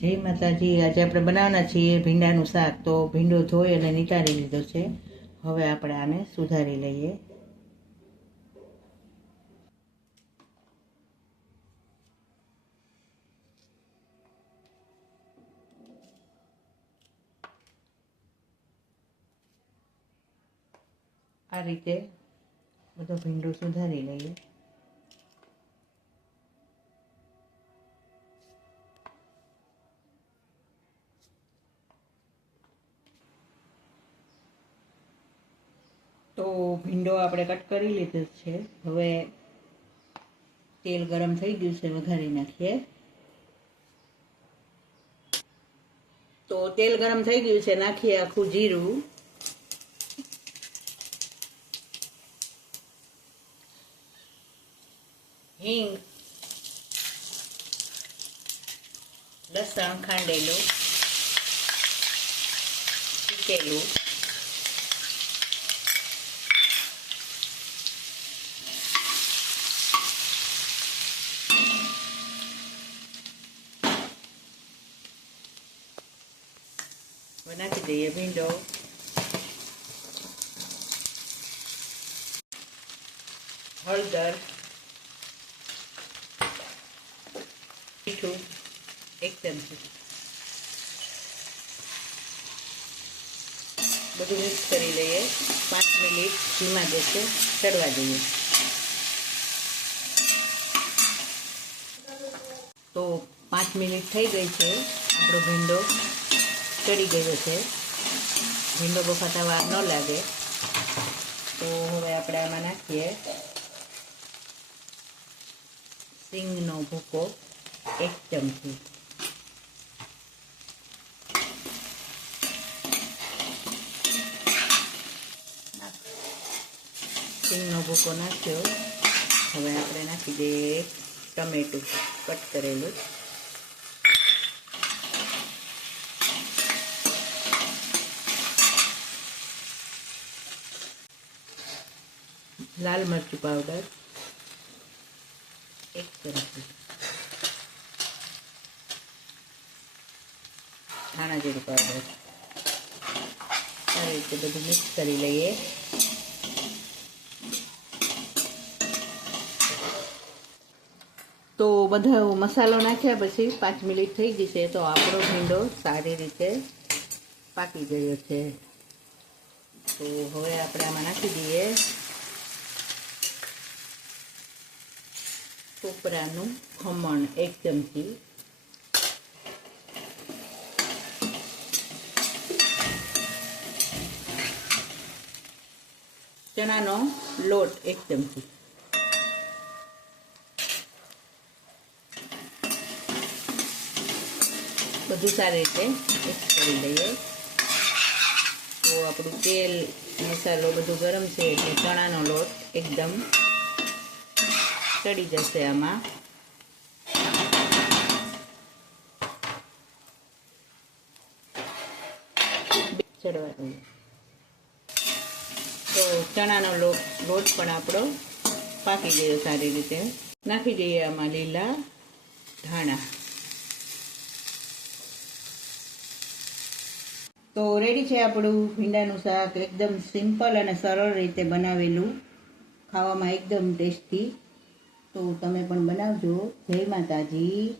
જય માતાજી. આજે આપણે બનાવવાના છીએ ભીંડાનું શાક. તો ભીંડો ધોઈ અને નીતારી લીધો છે. હવે આપણે આને સુધારી લઈએ. આ રીતે બધો ભીંડો સુધારી લઈએ. તો ભીંડો આપણે કટ કરી લીધો છે. હવે તેલ ગરમ થઈ ગયું છે, વઘારી નાખીએ. તો તેલ ગરમ થઈ ગયું છે, નાખીએ આખું જીરું. હિંગ. લસણ, ખાંડેલું. પીકેલું નાખી દઈએ ભીંડો હળદર મીઠું એક ચમચી બધું મિક્સ કરી લઈએ. પાંચ મિનિટ ધીમા ગેસે ચડવા દઈએ. તો પાંચ મિનિટ થઈ ગઈ છે આપણો ભીંડો. ચડી ગયો છે. ભીંડો બફાતા વાર ન લાગે. તો હવે આપણે આમાં નાખીએ સિંગનો ભૂકો એક ચમચી. સિંગનો ભૂકો નાખ્યો. હવે આપણે નાખી દઈએ ટમેટું કટ કરેલું. લાલ મરચું પાવડર એક ચમચી. ધાણા જીરું પાવડર સારી રીતે બધું મિક્સ કરી લઈએ. તો બધો મસાલો નાખ્યા પછી પાંચ મિનિટ થઈ ગઈ છે તો આપણો ભીંડો સારી રીતે પાકી ગયો છે. તો હવે આપણે આમાં નાખી દઈએ. કોપરાનું ખમણ એક ચમચી ચણાનો લોટ એક ચમચી બધું સારી રીતે મિક્સ કરી લઈએ. તો આપણું તેલ, મસાલો બધું ગરમ છે એટલે ચણાનો લોટ એકદમ ચડી જશે આમાં. તો ચણાનો લોટ લોટ પણ આપણો પાકી ગયો સારી રીતે. નાખી દઈએ આમાં લીલા ધાણા. તો રેડી છે આપણું ભીંડાનું શાક. એકદમ સિમ્પલ અને સરળ રીતે બનાવેલું. ખાવામાં એકદમ ટેસ્ટી. તો તમે પણ બનાવજો. જય માતાજી.